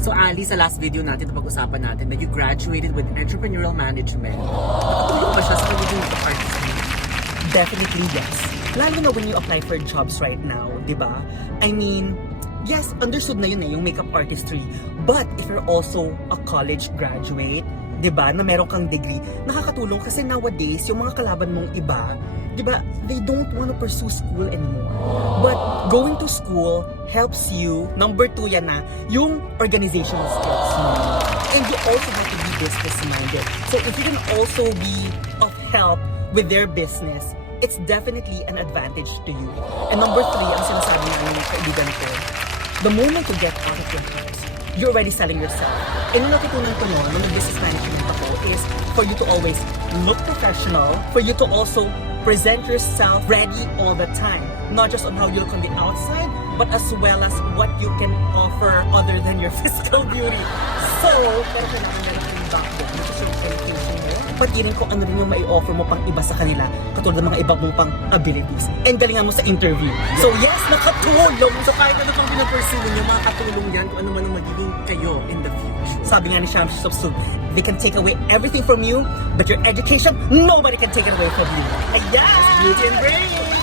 So Ali, sa last video natin, napag-usapan natin na you graduated with entrepreneurial management. Nakatulong ba siya sa pagiging artist? Definitely yes. Lalo na when you apply for jobs right now, di ba? I mean, yes, understood na yun eh, yung makeup artistry. But if you're also a college graduate, di ba, na meron kang degree, nakakatulong kasi nowadays, yung mga kalaban mong iba, di ba, they don't want to pursue school anymore. But going to school helps you, number two yan na, yung organizational skills mo. And you also have to be business-minded. So if you can also be of help with their business, it's definitely an advantage to you. And number three, ang sinasabi ng kaibigan ko, the moment you get out of your house, you're already selling yourself. And yung natutunan ko noon, nung business management ako, is for you to always look professional, for you to also present yourself ready all the time. Not just on how you look on the outside, but as well as what you can offer other than your physical beauty. So, pero kailangan backbone, is your education mo. Pati rin kung ano rin yung mai offer mo pang iba sa kanila, katulad ng mga iba mong pang abilities. And galingan mo sa interview. So yes, nakatulong! So kahit ano pang pinapursue ninyo, makakatulong yan kung ano man ang magiging kayo in the future. Sabi nga ni Sham Sub they can take away everything from you, but your education, nobody can take it away from you. Ayan! Beauty and brain!